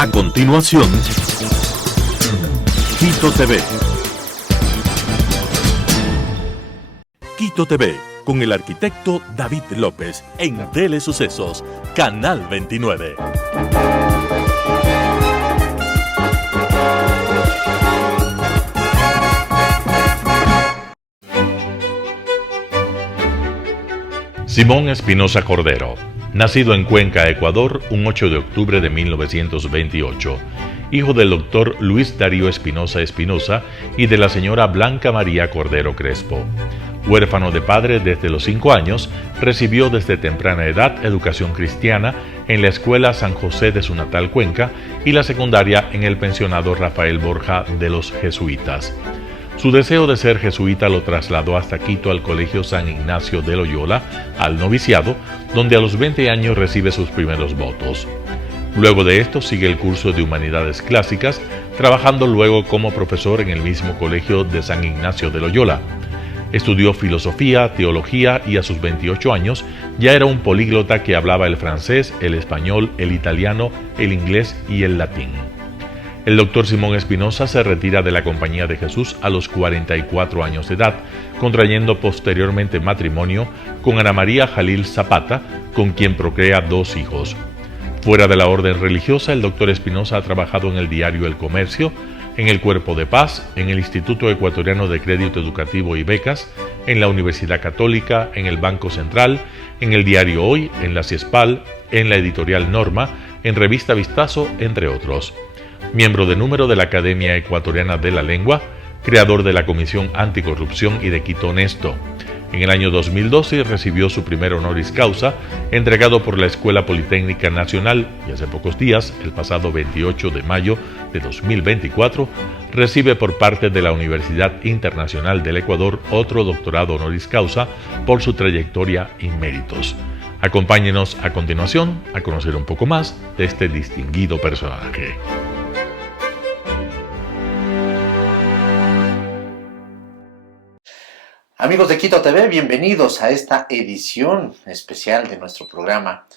A continuación, Quito TV. Quito TV, con el arquitecto David López, en Telesucesos, Canal 29. Simón Espinosa Cordero, nacido en Cuenca, Ecuador, un 8 de octubre de 1928, hijo del doctor Luis Darío Espinosa Espinosa y de la señora Blanca María Cordero Crespo. Huérfano de padre desde los 5 años, recibió desde temprana edad educación cristiana en la Escuela San José de su natal Cuenca y la secundaria en el pensionado Rafael Borja de los Jesuitas. Su deseo de ser jesuita lo trasladó hasta Quito al Colegio San Ignacio de Loyola, al noviciado, donde a los 20 años recibe sus primeros votos. Luego de esto sigue el curso de Humanidades Clásicas, trabajando luego como profesor en el mismo Colegio de San Ignacio de Loyola. Estudió filosofía, teología y a sus 28 años ya era un políglota que hablaba el francés, el español, el italiano, el inglés y el latín. El doctor Simón Espinosa se retira de la Compañía de Jesús a los 44 años de edad, contrayendo posteriormente matrimonio con Ana María Jalil Zapata, con quien procrea 2 hijos. Fuera de la orden religiosa, el doctor Espinosa ha trabajado en el diario El Comercio, en el Cuerpo de Paz, en el Instituto Ecuatoriano de Crédito Educativo y Becas, en la Universidad Católica, en el Banco Central, en el diario Hoy, en la CIESPAL, en la editorial Norma, en Revista Vistazo, entre otros. Miembro de número de la Academia Ecuatoriana de la Lengua, creador de la Comisión Anticorrupción y de Quito Honesto. En el año 2012 recibió su primer honoris causa, entregado por la Escuela Politécnica Nacional, y hace pocos días, el pasado 28 de mayo de 2024, recibe por parte de la Universidad Internacional del Ecuador otro doctorado honoris causa por su trayectoria y méritos. Acompáñenos a continuación a conocer un poco más de este distinguido personaje. Amigos de Quito TV, bienvenidos a esta edición especial de nuestro programa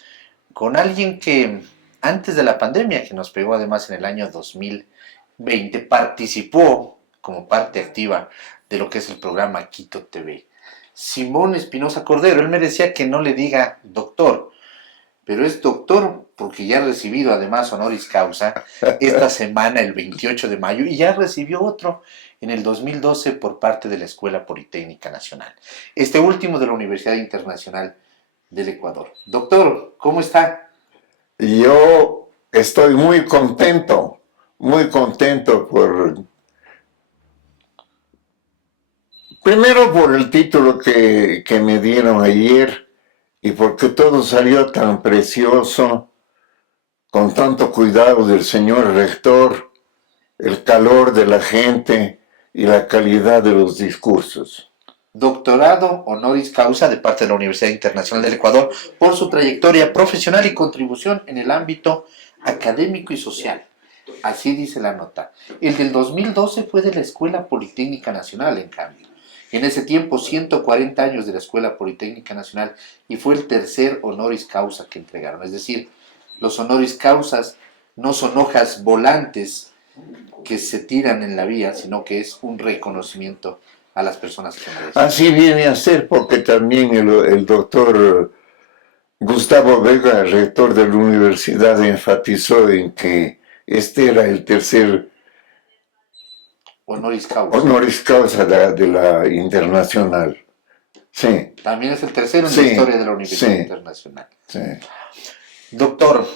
con alguien que antes de la pandemia, que nos pegó además en el año 2020, participó como parte activa de lo que es el programa Quito TV. Simón Espinosa Cordero, él me decía que no le diga doctor, pero es doctor porque ya ha recibido además honoris causa esta semana, el 28 de mayo, y ya recibió otro en el 2012 por parte de la Escuela Politécnica Nacional. Este último de la Universidad Internacional del Ecuador. Doctor, ¿cómo está? Yo estoy muy contento primero por el título que me dieron ayer y porque todo salió tan precioso, con tanto cuidado del señor rector, el calor de la gente y la calidad de los discursos. Doctorado honoris causa de parte de la Universidad Internacional del Ecuador por su trayectoria profesional y contribución en el ámbito académico y social. Así dice la nota. El del 2012 fue de la Escuela Politécnica Nacional, en cambio. En ese tiempo, 140 años de la Escuela Politécnica Nacional y fue el tercer honoris causa que entregaron. Es decir, los honoris causas no son hojas volantes que se tiran en la vía, sino que es un reconocimiento a las personas que merecen. Así viene a ser porque también el doctor Gustavo Vega, rector de la universidad, enfatizó en que este era el tercer honoris causa de la internacional. Sí. También es el tercero en la historia de la Universidad Internacional. Sí. Doctor,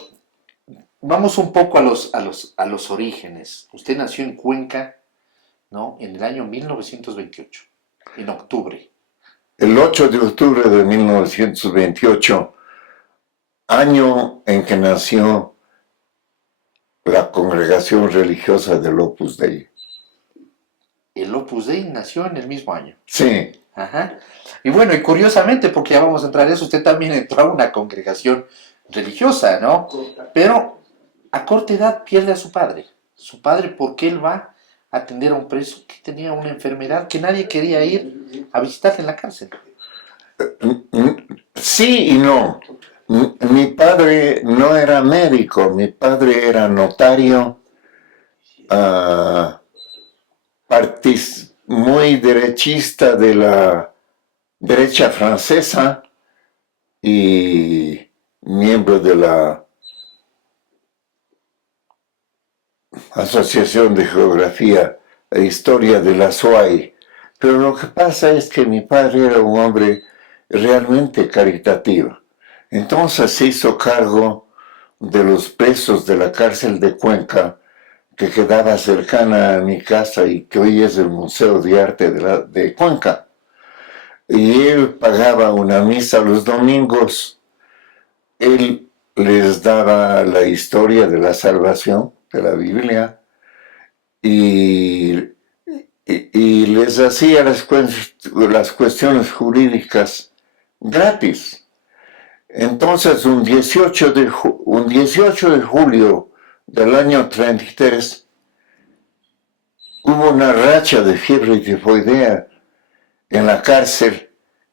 vamos un poco a los orígenes. Usted nació en Cuenca, ¿no? En el año 1928, en octubre. El 8 de octubre de 1928, año en que nació la congregación religiosa del Opus Dei. El Opus Dei nació en el mismo año. Sí. Ajá. Y bueno, y curiosamente, porque ya vamos a entrar en eso, usted también entró a una congregación religiosa, ¿no? Pero a corta edad pierde a su padre. Su padre, porque él va a atender a un preso que tenía una enfermedad que nadie quería ir a visitarle en la cárcel. Sí y no. Mi padre no era médico, mi padre era notario, ah, muy derechista de la derecha francesa y miembro de la Asociación de Geografía e Historia de la SUAY. Pero lo que pasa es que mi padre era un hombre realmente caritativo. Entonces se hizo cargo de los presos de la cárcel de Cuenca, que quedaba cercana a mi casa y que hoy es el Museo de Arte de Cuenca. Y él pagaba una misa los domingos, él les daba la historia de la salvación de la Biblia y les hacía las cuestiones jurídicas gratis. Entonces, un 18 de julio del año 33, hubo una racha de fiebre tifoidea en la cárcel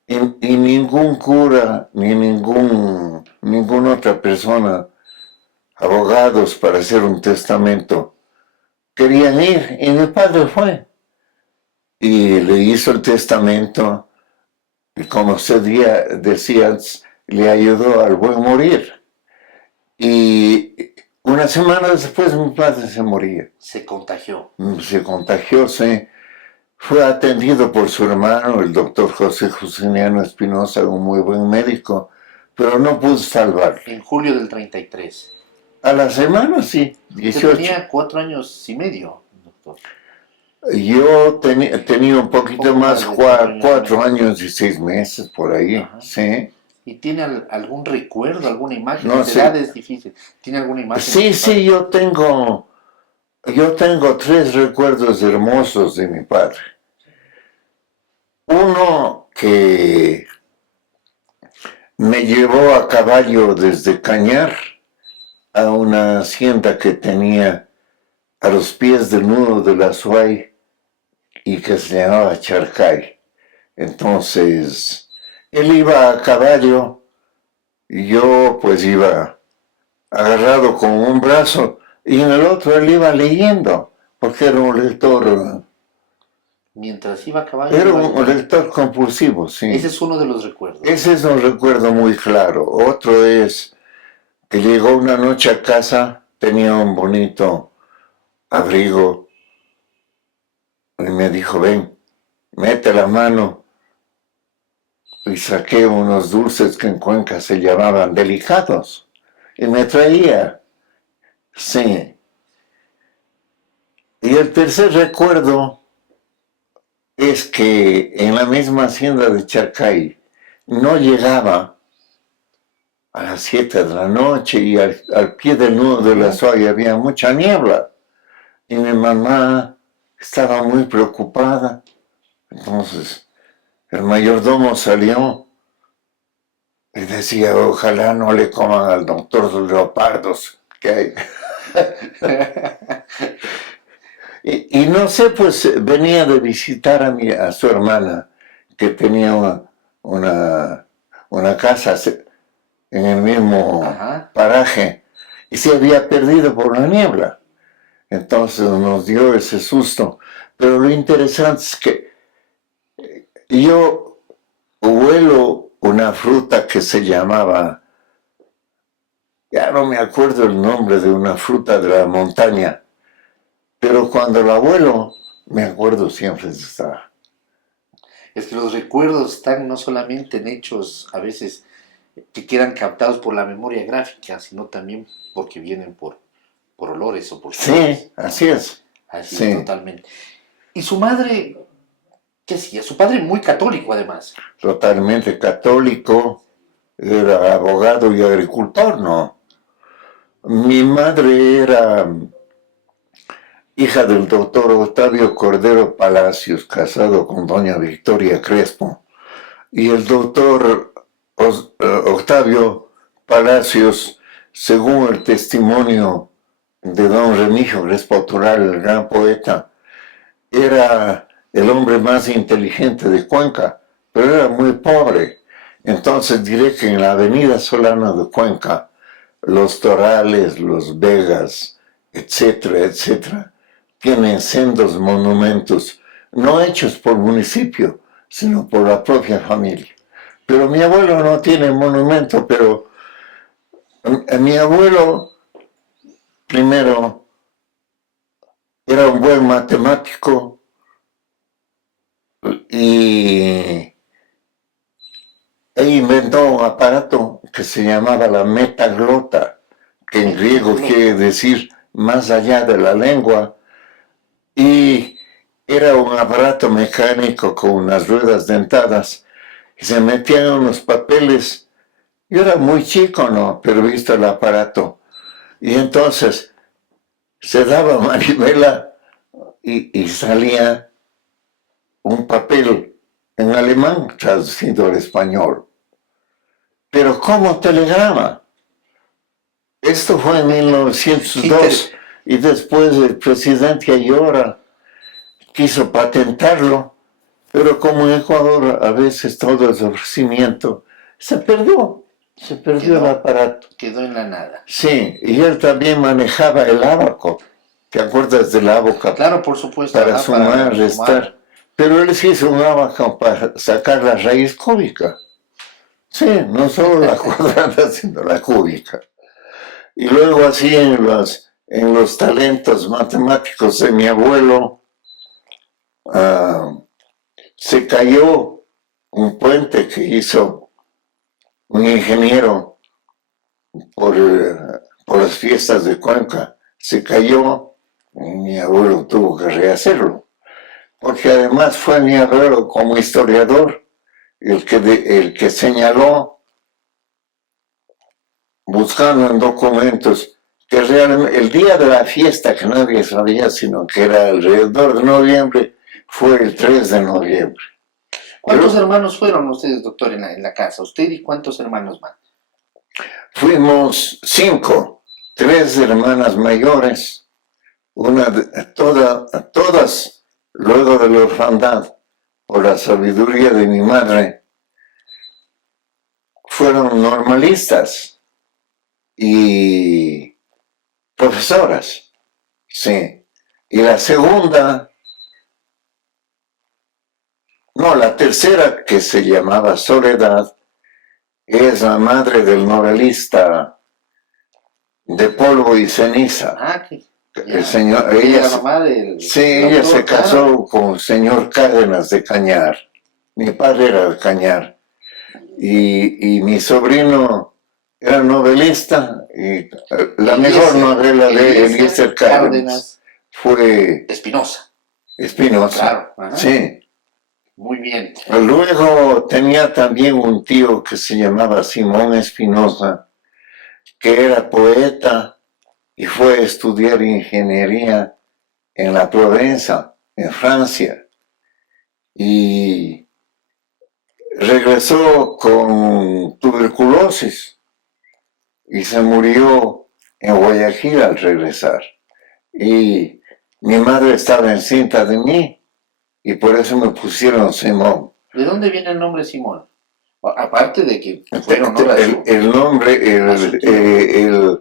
y ningún cura ni ninguna otra persona, abogados para hacer un testamento, querían ir, y mi padre fue y le hizo el testamento y, como se decía, le ayudó al buen morir. Y una semana después mi padre se moría. Se contagió. Se contagió, sí. Fue atendido por su hermano, el doctor José Justiniano Espinosa, un muy buen médico, pero no pudo salvarlo. En julio del 33. A la semana, sí, 18. Usted tenía 4 años y medio, doctor. Yo tenía un poquito más, 4 años y 6 meses por ahí. Ajá. Sí. ¿Y tiene algún recuerdo, alguna imagen? No sé. Edad es difícil. ¿Tiene alguna imagen? Sí, yo tengo 3 recuerdos hermosos de mi padre. Uno que me llevó a caballo desde Cañar a una hacienda que tenía a los pies del nudo de la SUAY y que se llamaba Charcay. Entonces, él iba a caballo y yo pues iba agarrado con un brazo y en el otro él iba leyendo, porque era un lector. Mientras iba a caballo. Era un lector compulsivo, sí. Ese es uno de los recuerdos. Ese es un recuerdo muy claro. Otro es que llegó una noche a casa, tenía un bonito abrigo y me dijo, ven, mete la mano, y saqué unos dulces que en Cuenca se llamaban delicados y me traía. Sí. Y el tercer recuerdo es que en la misma hacienda de Charcay no llegaba a las 7 de la noche y al pie del nudo de la SUAY había mucha niebla y mi mamá estaba muy preocupada. Entonces el mayordomo salió y decía, ojalá no le coman al doctor los leopardos que hay. y no sé, pues venía de visitar a su hermana, que tenía una casa en el mismo paraje, y se había perdido por la niebla. Entonces nos dio ese susto. Pero lo interesante es que yo huelo una fruta que se llamaba, ya no me acuerdo el nombre de una fruta de la montaña, pero cuando la huelo, me acuerdo siempre de esta. Es que los recuerdos están no solamente en hechos a veces que quedan captados por la memoria gráfica, sino también porque vienen por olores o por colores. Sí, así es. Así sí. Es, totalmente. ¿Y su madre qué hacía? Su padre muy católico, además. Totalmente católico, era abogado y agricultor, ¿no? Mi madre era hija del doctor Octavio Cordero Palacios, casado con doña Victoria Crespo. Y el doctor Octavio Palacios, según el testimonio de don Remigio Crespo Toral, el gran poeta, era el hombre más inteligente de Cuenca, pero era muy pobre. Entonces diré que en la avenida Solano de Cuenca, los Torales, los Vegas, etcétera, etcétera, tienen sendos monumentos, no hechos por municipio, sino por la propia familia. Pero mi abuelo no tiene monumento, pero mi abuelo, primero, era un buen matemático e inventó un aparato que se llamaba la metaglota, que en griego quiere decir más allá de la lengua, y era un aparato mecánico con unas ruedas dentadas, y se metían unos papeles. Yo era muy chico, ¿no? Pero he visto el aparato. Y entonces se daba manivela y salía un papel en alemán traducido al español. Pero como telegrama. Esto fue en 1902 y después el presidente Ayora quiso patentarlo, pero como en Ecuador a veces todo es ofrecimiento, se perdió el aparato. Quedó en la nada. Sí, y él también manejaba el ábaco. ¿Te acuerdas del ábaco? Claro, por supuesto. Para sumar, restar. Pero él sí hizo un ábaco para sacar la raíz cúbica. Sí, no solo la cuadrada, sino la cúbica. Y luego así en los talentos matemáticos de mi abuelo, se cayó un puente que hizo un ingeniero por las fiestas de Cuenca. Se cayó y mi abuelo tuvo que rehacerlo. Porque además fue mi abuelo como historiador el que señaló, buscando en documentos, que realmente el día de la fiesta, que nadie sabía, sino que era alrededor de noviembre, fue el 3 de noviembre. ¿Cuántos hermanos fueron ustedes, doctor, en la casa? ¿Usted y cuántos hermanos más? Fuimos 5, 3 hermanas mayores, todas luego de la orfandad, por la sabiduría de mi madre, fueron normalistas y profesoras, sí. Y la tercera, que se llamaba Soledad, es la madre del novelista de Polvo y Ceniza. El señor, ella se casó con el señor Cárdenas de Cañar. Mi padre era de Cañar. Y mi sobrino era novelista. Y la mejor novela de Eliezer Cárdenas fue Espinosa. Claro. Ajá. Sí. Muy bien. Luego tenía también un tío que se llamaba Simón Espinosa, que era poeta y fue a estudiar ingeniería en la Provenza, en Francia. Y regresó con tuberculosis y se murió en Guayaquil al regresar. Y mi madre estaba encinta de mí y por eso me pusieron Simón. ¿De dónde viene el nombre Simón? Aparte de que fueron el nombre, el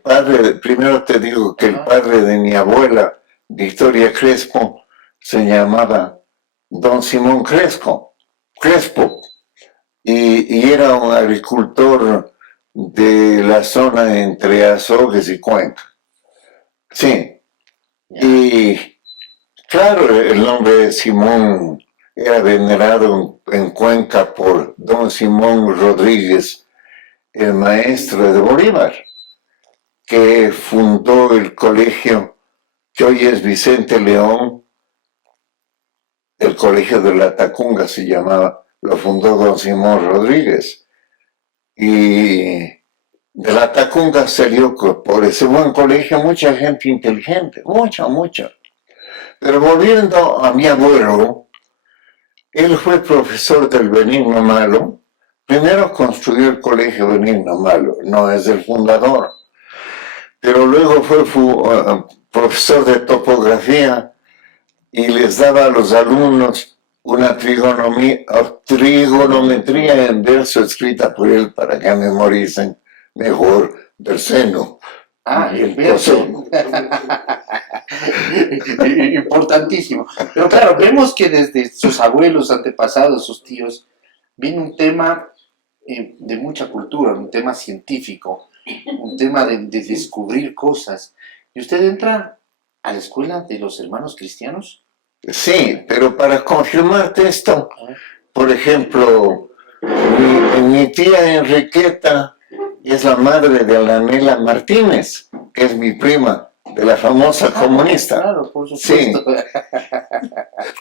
padre, primero te digo que el padre de mi abuela, Victoria Crespo, se llamaba Don Simón Crespo, y era un agricultor de la zona entre Azogues y Cuenca. Sí, y claro, el nombre de Simón era venerado en Cuenca por don Simón Rodríguez, el maestro de Bolívar, que fundó el colegio que hoy es Vicente León, el colegio de la Tacunga se llamaba, lo fundó don Simón Rodríguez. Y de la Tacunga salió por ese buen colegio mucha gente inteligente, mucha. Pero volviendo a mi abuelo, él fue profesor del Benigno Malo. Primero construyó el colegio Benigno Malo, no es el fundador. Pero luego fue profesor de topografía y les daba a los alumnos una trigonometría en verso escrita por él para que memoricen mejor del seno. Ah, Y el verso. Importantísimo. Pero claro, vemos que desde sus abuelos, antepasados, sus tíos, viene un tema de mucha cultura, un tema científico, un tema de descubrir cosas. ¿Y usted entra a la escuela de los hermanos cristianos? Sí, pero para confirmarte esto, por ejemplo, mi tía Enriqueta es la madre de la Nela Martínez, que es mi prima, de la famosa comunista. Claro, por Sí. supuesto.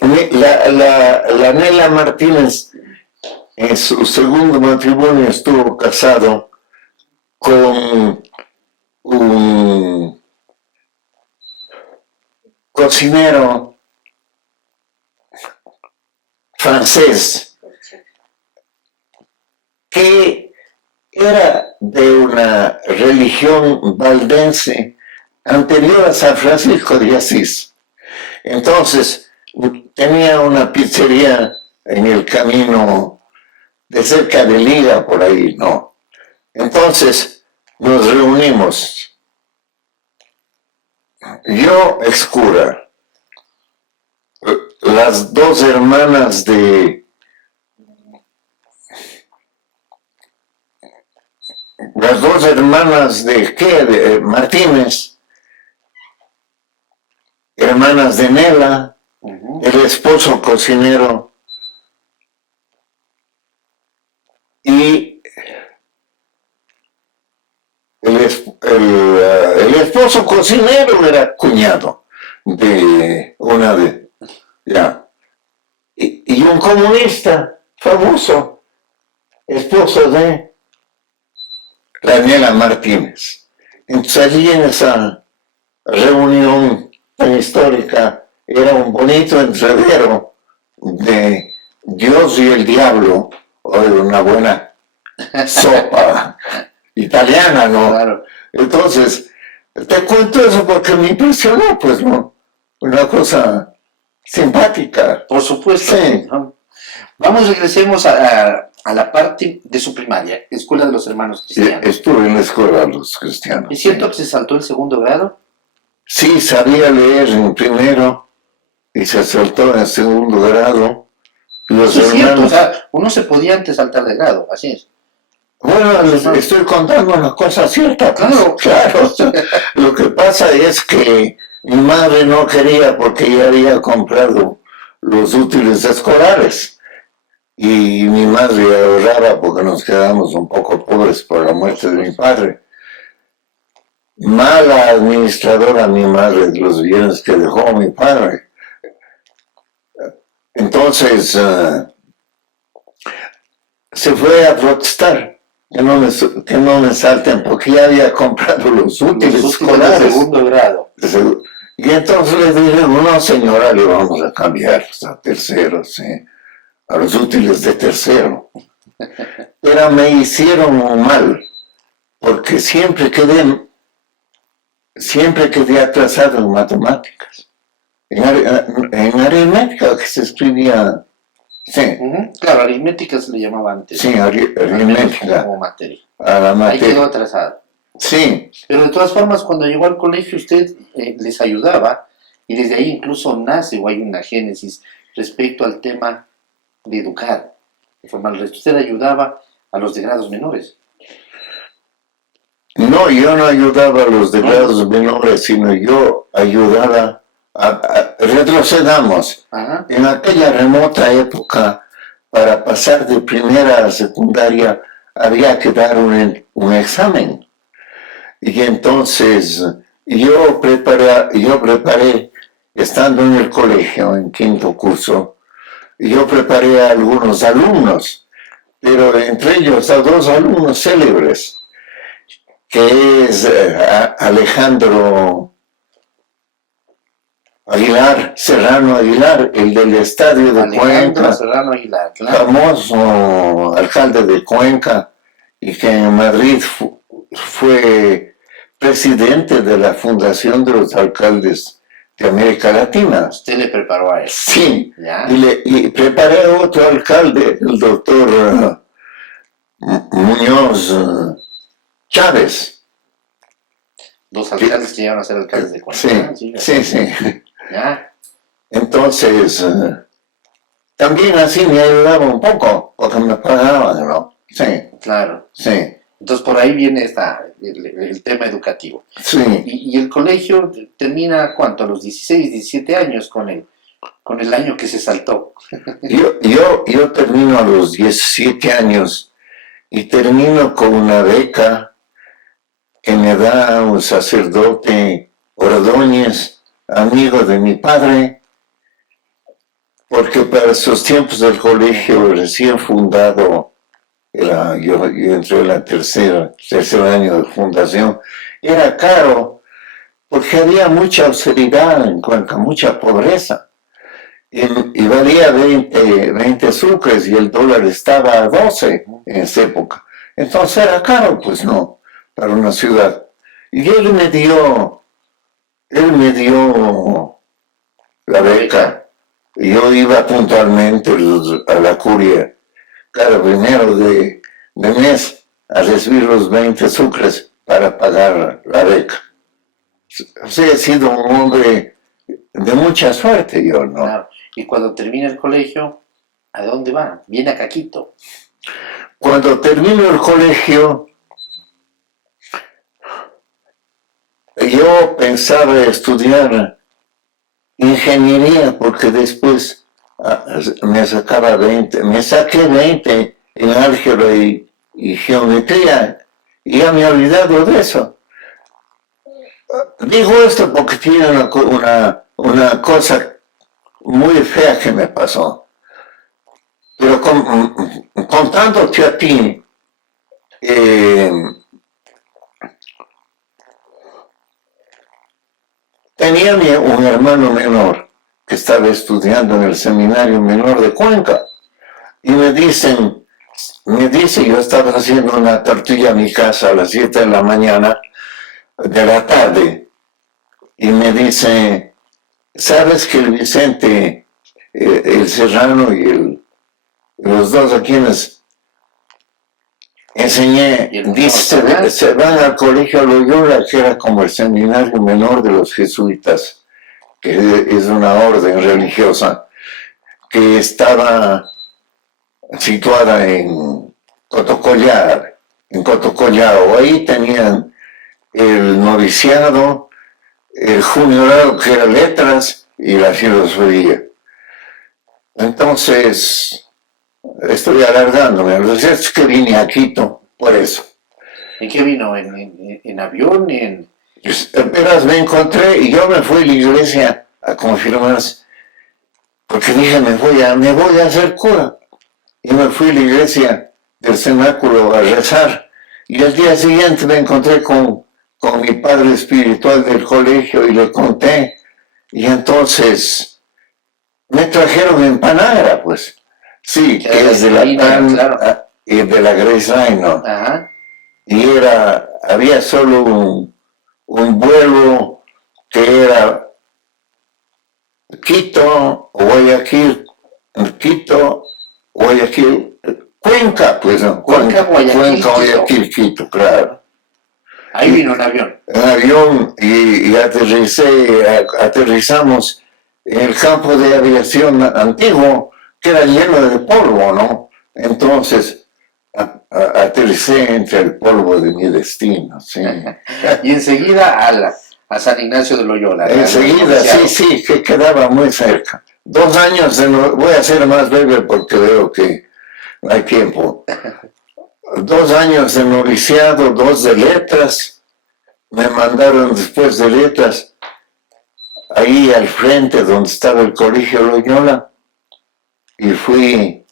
La Nela Martínez, en su segundo matrimonio, estuvo casado con un cocinero francés que era de una religión valdense anterior a San Francisco de Asís. Entonces, tenía una pizzería en el camino de cerca de Liga, por ahí, ¿no? Entonces, nos reunimos. Yo, excura, las dos hermanas de Martínez, hermanas de Nela, el esposo cocinero, y el esposo cocinero era cuñado de una de, ya, y un comunista famoso, esposo de Daniela Martínez. Entonces allí en esa reunión tan histórica era un bonito entrevero de Dios y el diablo, o de una buena sopa italiana, ¿no? Claro. Entonces, te cuento eso porque me impresionó, pues, ¿no? Una cosa simpática. Por supuesto. Sí. ¿No? Vamos, regresemos a la parte de su primaria, Escuela de los Hermanos Cristianos. Estuve en la escuela de los cristianos. ¿Es cierto que se saltó el segundo grado? Sí, sabía leer en primero y se saltó en segundo grado. Los Eso es cierto, o hermanos... sea, uno se podía antes saltar de grado, así es. Bueno, les estoy contando una cosa cierta. Pues, claro. Lo que pasa es que mi madre no quería porque ya había comprado los útiles escolares. Y mi madre ahorraba porque nos quedamos un poco pobres por la muerte de mi padre. Mala administradora mi madre de los bienes que dejó mi padre. Entonces se fue a protestar que no me salten porque ya había comprado los útiles escolares. De segundo grado. Y entonces le dije, no señora, le vamos a cambiar a tercero, ¿sí? A los útiles de tercero. Pero me hicieron mal, porque siempre quedé atrasado en matemáticas. En aritmética que se escribía, sí. Claro, aritmética se le llamaba antes. Sí, aritmética. Como materia. A la materia. Ahí quedó atrasado. Sí. Pero de todas formas, cuando llegó al colegio usted les ayudaba, y desde ahí incluso nace o hay una génesis respecto al tema de educar, de formar. Usted ayudaba a los de grados menores. No, yo no ayudaba a los de grados menores, sino yo ayudaba retrocedamos. Ajá. En aquella remota época, para pasar de primera a secundaria, había que dar un examen. Y entonces yo preparé, estando en el colegio, en quinto curso, yo preparé a algunos alumnos, pero entre ellos a dos alumnos célebres, que es Alejandro Aguilar, Serrano Aguilar, el del estadio de Cuenca, Serrano Aguilar, claro. Famoso alcalde de Cuenca, y que en Madrid fue presidente de la Fundación de los Alcaldes de América Latina. Usted le preparó a él. Sí, ¿Ya? y preparé a otro alcalde, el doctor Muñoz Chávez. Dos alcaldes que llegaron a ser alcaldes de Cuenca. Sí. ¿Ya? Entonces, también así me ayudaba un poco, porque me pagaban, ¿no? Sí, Claro. sí, Entonces por ahí viene el tema educativo. sí. Y el colegio termina, ¿cuánto? A los 16, 17 años con el año que se saltó. Yo termino a los 17 años y termino con una beca que me da un sacerdote Ordóñez, amigo de mi padre, porque para esos tiempos del colegio recién fundado, yo entré en la tercer año de fundación, era caro porque había mucha austeridad en Cuenca, mucha pobreza. Y valía 20 sucres y el dólar estaba a 12 en esa época. Entonces era caro, pues no, para una ciudad. Y él me dio la beca. Y yo iba puntualmente a la curia cada primero de mes a recibir los 20 sucres para pagar la beca. O sea, he sido un hombre de mucha suerte yo, ¿no? Claro. Y cuando termina el colegio, ¿a dónde va? Viene a Caquito. Cuando termino el colegio, yo pensaba estudiar ingeniería porque después me saqué 20 en álgebra y geometría y ya me he olvidado de eso. Digo esto porque tiene una cosa muy fea que me pasó. Pero contándote a ti, tenía un hermano menor que estaba estudiando en el seminario menor de Cuenca y me dice, yo estaba haciendo una tortilla en mi casa a las 7 de la mañana, de la tarde, y me dice, ¿sabes que el Vicente, el Serrano y los dos a quienes enseñé, dice, se van al colegio Loyola, que era como el seminario menor de los jesuitas, que es una orden religiosa, que estaba situada en Cotocollao. Ahí tenían el noviciado, el juniorado, que era letras, y la filosofía. Entonces, estoy alargándome. Lo cierto es que vine a Quito por eso. ¿En qué vino? ¿En avión? Apenas me encontré y yo me fui a la iglesia a confirmarse, porque dije, me voy a hacer cura. Y me fui a la iglesia del cenáculo a rezar. Y al día siguiente me encontré con mi padre espiritual del colegio y le conté. Y entonces me trajeron empanada, pues. Sí, que es de la PAN, claro. Y de la Grace Line, ¿no? Ajá. Y había solo un vuelo que era Quito, Guayaquil, Cuenca, pues no. Cuenca, Guayaquil, Quito, claro. Ahí vino en avión. En avión y aterrizamos en el campo de aviación antiguo, que era lleno de polvo, ¿no? Entonces, aterricé entre el polvo de mi destino, sí. Y enseguida a San Ignacio de Loyola. Enseguida, sí, que quedaba muy cerca. 2 años, voy a ser más breve porque veo que no hay tiempo. 2 años de noviciado, 2 de letras. Me mandaron después de letras ahí al frente donde estaba el colegio Loyola y fui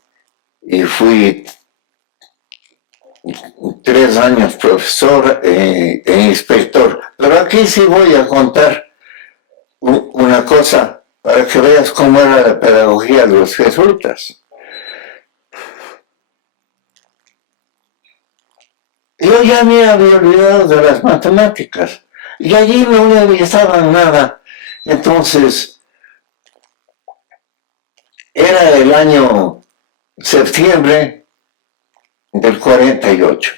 3 años profesor e inspector. Pero aquí sí voy a contar una cosa para que veas cómo era la pedagogía de los jesuitas. Yo ya me había olvidado de las matemáticas y allí no me avisaban nada Entonces, era el año septiembre del 48.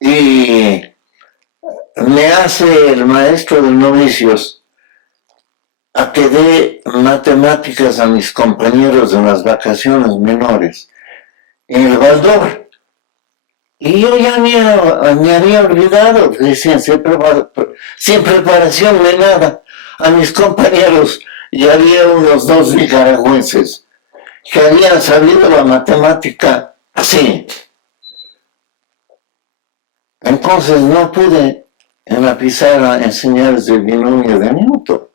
Y me hace el maestro de novicios a que dé matemáticas a mis compañeros en las vacaciones menores en el Baldor. Y yo ya me había olvidado, decían, sin preparación de nada. A mis compañeros, y había unos 2 nicaragüenses que habían sabido la matemática así. Entonces no pude en la pizarra enseñarles el binomio de Newton.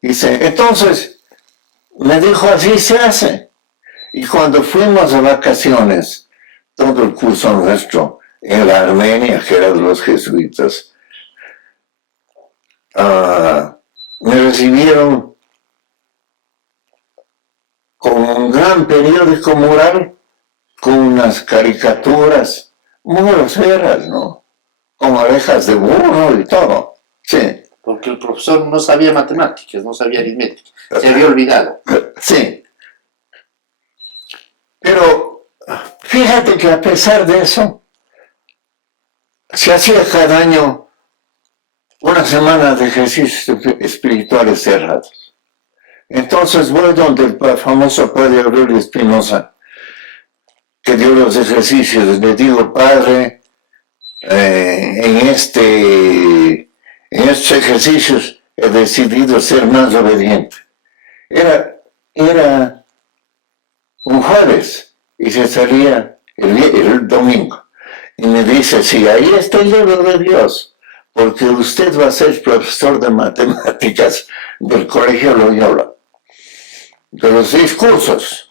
Dice, entonces me dijo, así se hace. Y cuando fuimos a vacaciones, todo el curso nuestro en la Armenia, que era de los jesuitas, me recibieron con un gran periódico mural con unas caricaturas muy groseras, ¿no? Con orejas de burro y todo, sí. Porque el profesor no sabía matemáticas, no sabía aritmética, se había olvidado. Sí. Pero fíjate que a pesar de eso, se hacía cada año una semana de ejercicios espirituales cerrados. Entonces voy donde el famoso padre Aurelio Espinosa, que dio los ejercicios, le digo, padre, en estos ejercicios he decidido ser más obediente. Era un jueves y se salía el domingo. Y me dice, sí, ahí está el libro de Dios, porque usted va a ser profesor de matemáticas del Colegio Loyola, de los 6 cursos.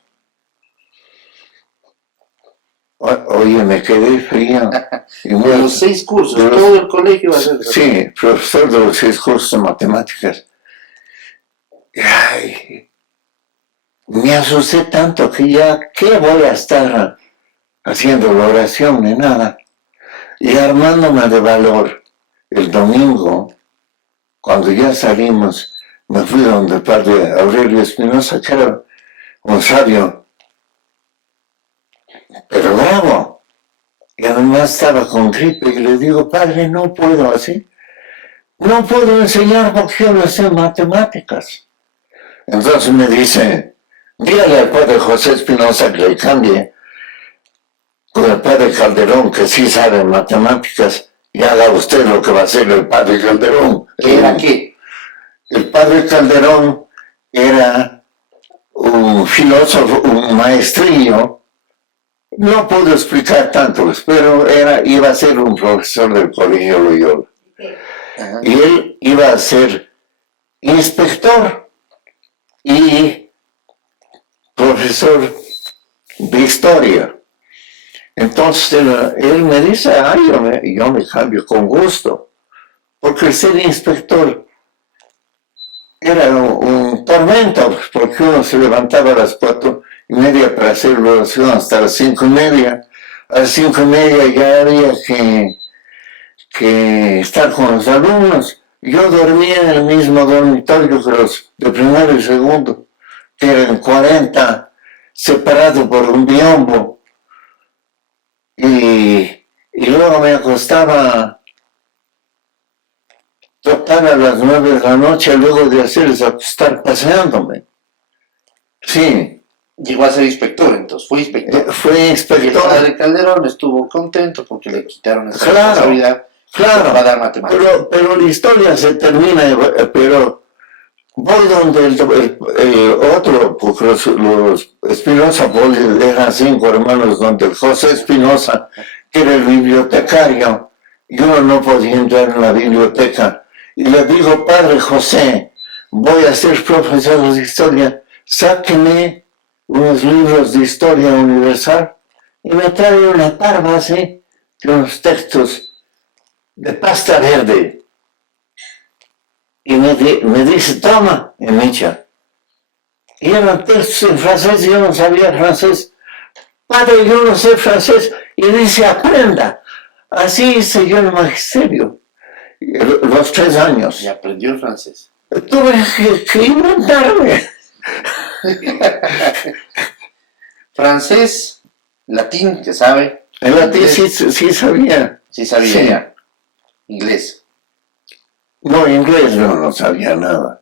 Oye, me quedé frío. De los 6 cursos, todo el colegio va a ser. Sí, profesor de los 6 cursos de matemáticas. Ay, me asusté tanto que ya, ¿qué voy a estar haciendo la oración ni nada? Y armándome de valor, el domingo, cuando ya salimos, me fui donde el padre Aurelio Espinosa, que era un sabio, pero bravo. Y además estaba con gripe y le digo, padre, no puedo así. No puedo enseñar porque yo no sé matemáticas. Entonces me dice, dígale al padre José Espinosa que le cambie con el padre Calderón, que sí sabe matemáticas, y haga usted lo que va a hacer el padre Calderón. ¿Qué era qué? El padre Calderón era un filósofo, un maestrillo. No puedo explicar tanto, pero iba a ser un profesor del Colegio Loyola. Y él iba a ser inspector y profesor de historia. Entonces él me dice, yo me cambio con gusto, porque el ser inspector era un tormento, porque uno se levantaba a las 4:30 para hacer la oración hasta las 5:30. A las 5:30 ya había que estar con los alumnos. Yo dormía en el mismo dormitorio que los de primero y segundo, que eran 40, separados por un biombo. Y luego me acostaba total a las 9 de la noche, luego de hacerles acostar paseándome. Sí. Llegó a ser inspector, entonces, fue inspector. Fue inspector. El padre Calderón estuvo contento porque le quitaron esa Claro, responsabilidad. claro. Va a dar matemáticas. Pero la historia se termina, pero voy donde el otro, porque los Espinosa eran 5 hermanos, donde el José Espinosa, que era el bibliotecario, y uno no podía entrar en la biblioteca. Y le digo, padre José, voy a ser profesor de historia, sáqueme unos libros de historia universal. Y me trae una parva así, de unos textos de pasta verde. Y me dice, toma, y me echa. Y eran textos en francés, yo no sabía francés. Padre, yo no sé francés. Y dice, aprenda. Así hice yo el magisterio. los 3 años. Y aprendió el francés. Tuve que inventarme. Francés, latín, que sabe. En latín Inglés, sí sabía. sí sabía Sí. ya. Inglés. No, inglés no sabía nada.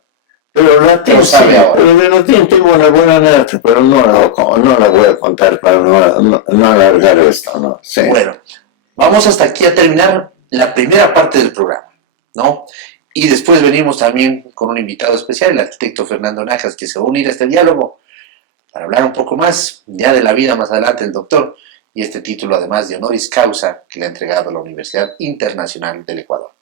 Pero latín Pero sí, sabe ahora. pero de latín tengo una buena anécdota, pero no la voy a contar para no alargar esto, ¿no? Sí. Bueno, vamos hasta aquí a terminar la primera parte del programa, ¿no? Y después venimos también con un invitado especial, el arquitecto Fernando Najas, que se va a unir a este diálogo para hablar un poco más ya de la vida más adelante del doctor y este título además de honoris causa que le ha entregado la Universidad Internacional del Ecuador.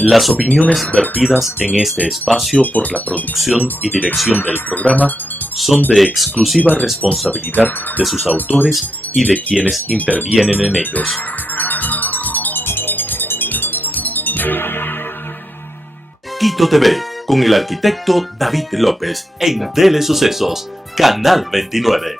Las opiniones vertidas en este espacio por la producción y dirección del programa son de exclusiva responsabilidad de sus autores y de quienes intervienen en ellos. Quito TV, con el arquitecto David López, en Tele Sucesos, Canal 29.